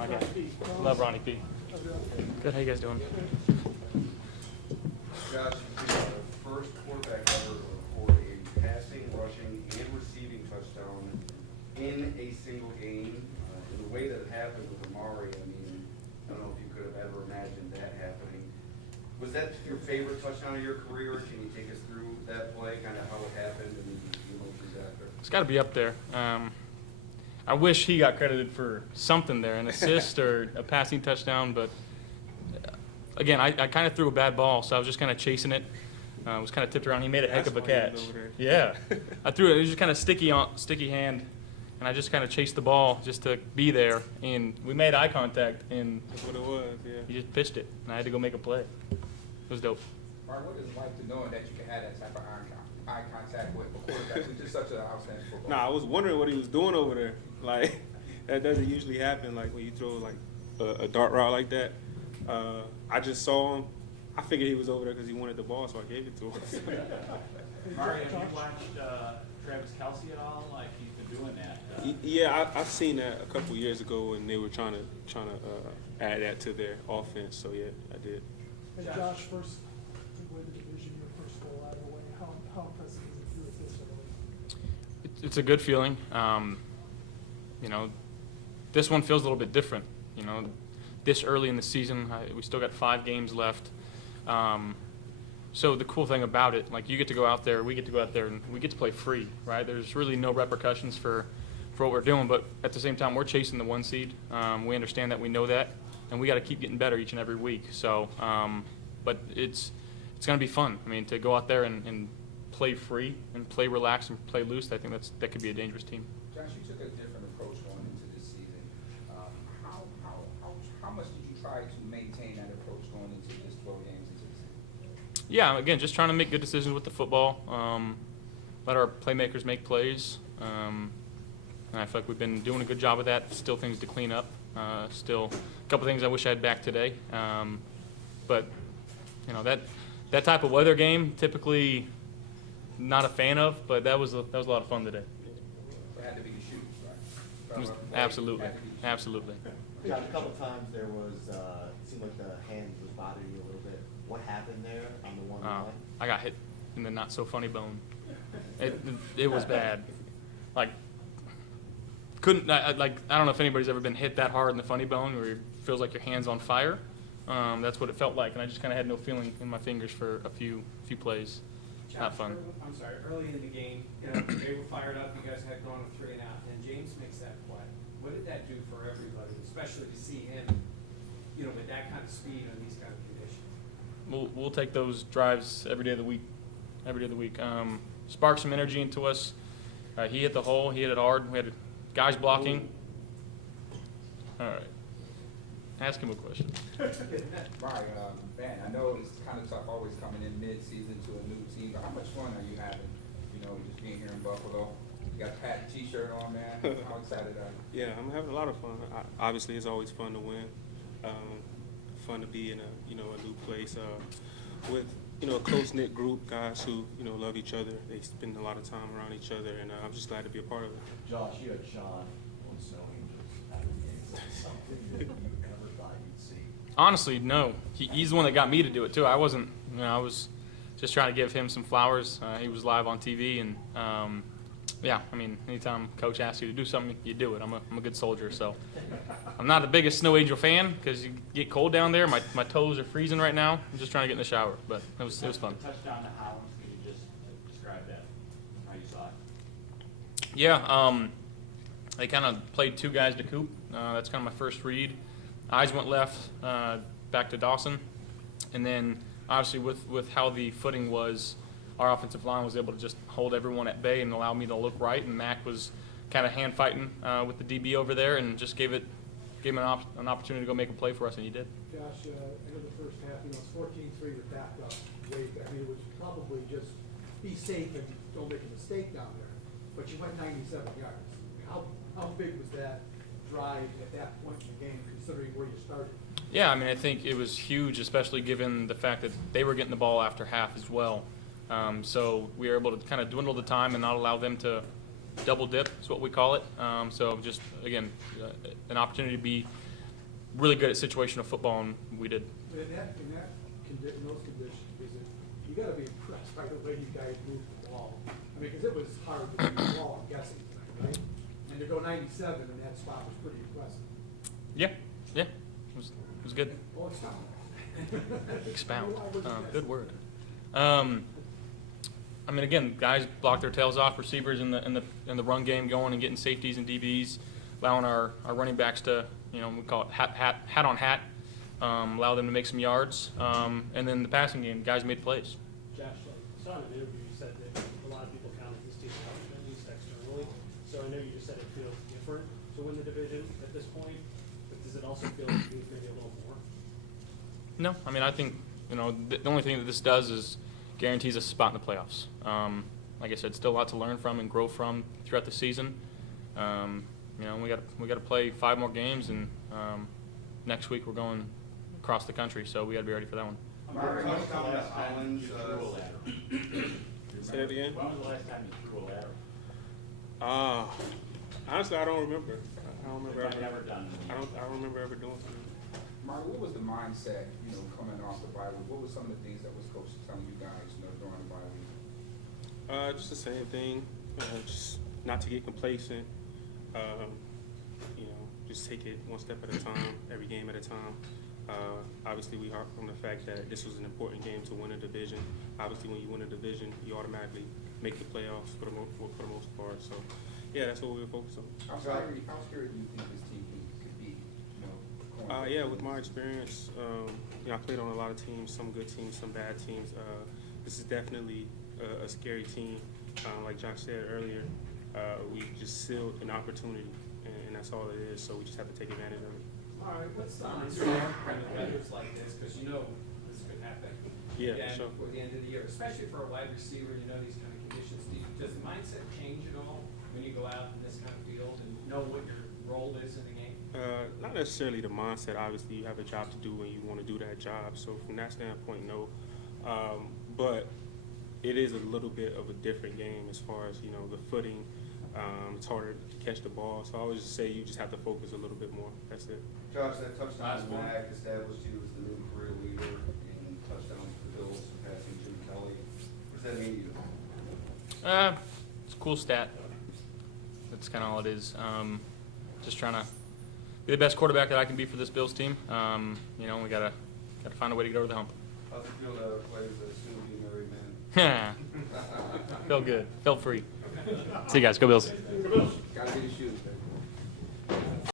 My guy. Love Ronnie P. Good. How you guys doing? Josh, you the first quarterback ever to record a passing, rushing, and receiving touchdown in a single game. In the way that it happened with Amari, I mean, I don't know if you could have ever imagined that happening. Was that your favorite touchdown of your career? Can you take us through that play, kind of how it happened and the emotions after? It's got to be up there. I wish he got credited for something there, an assist or a passing touchdown, but again, I kind of threw a bad ball, so I was just kind of chasing it. It was kind of tipped around. He made a heck of a catch. Yeah, I threw it. It was just kind of sticky hand, and I just kind of chased the ball just to be there. And we made eye contact, and That's what it was, yeah. he just pitched it, and I had to go make a play. It was dope. Mark, what is it like to knowing that you can have that type of eye contact with a quarterback who's just such an outstanding football? Nah, I was wondering what he was doing over there. Like, that doesn't usually happen, like, when you throw, like, a dart route like that. I just saw him. I figured he was over there because he wanted the ball, so I gave it to him. Mario, have you watched Travis Kelce at all? Like, he's been doing that. Yeah, I've seen that a couple years ago when they were trying to add that to their offense, so yeah, I did. And Josh, first to win the division, your first goal out of the way. How impressive is it to do it this early? It's a good feeling. You know, this one feels a little bit different. You know, this early in the season, we still got 5 games left. So the cool thing about it, like, you get to go out there, we get to go out there, and we get to play free, right? There's really no repercussions for what we're doing, but at the same time, we're chasing the 1 seed. We understand that, we know that, and we got to keep getting better each and every week. So, but it's going to be fun. I mean, to go out there and play free and play relaxed and play loose, I think that could be a dangerous team. Josh, you took a different approach going into this season. How much did you try to maintain that approach going into this 12 games into the season? Yeah, again, just trying to make good decisions with the football, let our playmakers make plays, and I feel like we've been doing a good job of that. Still things to clean up, still a couple things I wish I had back today, but you know, that type of weather game, typically not a fan of, but that was a lot of fun today. It had to be the shoes, right? Absolutely, Had to be the shoes. absolutely. Josh, a couple times there was, it seemed like the hand was bothering you a little bit. What happened there on the one line? I got hit in the not so funny bone. It was bad. Like, I don't know if anybody's ever been hit that hard in the funny bone where it feels like your hand's on fire. That's what it felt like, and I just kind of had no feeling in my fingers for a few plays. Not fun. I'm sorry, early in the game, you know, they were fired up, you guys had gone with 3 and out, and James makes that play. What did that do for everybody, especially to see him, you know, with that kind of speed on these kind of conditions? We'll take those drives every day of the week. Spark some energy into us. He hit the hole. He hit it hard. We had guys blocking. All right. Ask him a question. Right, man, I know it's kind of tough always coming in mid-season to a new team, but how much fun are you having, you know, just being here in Buffalo? You got Pat T-shirt on, man. How excited are you? Yeah, I'm having a lot of fun. Obviously, it's always fun to win. Fun to be in a new place with a close-knit group, guys who love each other. They spend a lot of time around each other, and I'm just glad to be a part of it. Josh, you had Sean on Snow Angels at the game. Is that something that you ever thought you'd see? Honestly, no. He's the one that got me to do it too. I wasn't. I was just trying to give him some flowers. He was live on TV, and yeah, I mean, anytime Coach asks you to do something, you do it. I'm a good soldier, so I'm not the biggest Snow Angel fan because you get cold down there. My toes are freezing right now. I'm just trying to get in the shower, but it was fun. Touchdown to Howland, can you just describe that, how you saw it? Yeah, they kind of played 2 guys to Coop. That's kind of my first read. Eyes went left, back to Dawson, and then obviously with how the footing was, our offensive line was able to just hold everyone at bay and allow me to look right, and Mac was kind of hand fighting with the DB over there and just gave him an opportunity to go make a play for us, and he did. Josh, end of the first half, you know, it's 14-3, you're backed up way back. I mean, it was probably just be safe and don't make a mistake down there. But you went 97 yards. I mean, how big was that drive at that point in the game, considering where you started? Yeah, I mean, I think it was huge, especially given the fact that they were getting the ball after half as well. So we were able to kind of dwindle the time and not allow them to double dip, is what we call it. So just, again, an opportunity to be really good at situational football, and we did. In those conditions, you gotta be impressed by the way you guys moved the ball. I mean, because it was hard to move the ball, I'm guessing, tonight, right? And to go 97 in that spot was pretty impressive. Yeah, it was good. Oh, it's not. Expound. Good word. I mean, again, guys blocked their tails off. Receivers in the run game going and getting safeties and DBs, allowing our running backs to, we call it hat on hat, allow them to make some yards. And then the passing game, guys made plays. Josh, I saw in an interview you said that a lot of people counted this team out, at least externally. So I know you just said it feels different to win the division at this point, but does it also feel like it means maybe a little more? No, I mean, I think, the only thing that this does is guarantees us a spot in the playoffs. Like I said, still a lot to learn from and grow from throughout the season. We got to play 5 more games, and next week we're going across the country, so we got to be ready for that one. Amari, touchdown to Allen. Say that again. When was the last time you threw a ladder? Honestly, I don't remember. I don't remember I've never done it. I don't remember ever doing something. Mark, what was the mindset, coming off the bye week? What were some of the things that was coach telling you guys, during the bye week? Just the same thing. Just not to get complacent. Just take it one step at a time, every game at a time. Obviously, we harp on the fact that this was an important game to win a division. Obviously, when you win a division, you automatically make the playoffs for the most part. So, yeah, that's what we were focused on. How scary do you think this team could be, going Yeah, with my experience, I played on a lot of teams, some good teams, some bad teams. This is definitely a scary team. Like Josh said earlier, we just sealed an opportunity, and that's all it is. So we just have to take advantage of it. All right, what's the mindset when the weather's like this, because this could happen Yeah, again for sure. before the end of the year, especially for a wide receiver, these kind of conditions. Does the mindset change at all when you go out in this kind of field and know what your role is in the game? Not necessarily the mindset. Obviously, you have a job to do and you want to do that job. So from that standpoint, no. But it is a little bit of a different game as far as, the footing. It's harder to catch the ball. So I would just say you just have to focus a little bit more. That's it. Josh, that touchdown to Mac established you as the new career leader in touchdowns for the Bills, passing Jim Kelly. What does that mean to you? It's a cool stat. That's kind of all it is. Just trying to be the best quarterback that I can be for this Bills team. We gotta find a way to get over the hump. How's it feel to play as a soon-to-be married man? Felt good. Felt free. See you guys. Go Bills. Gotta get his shoes.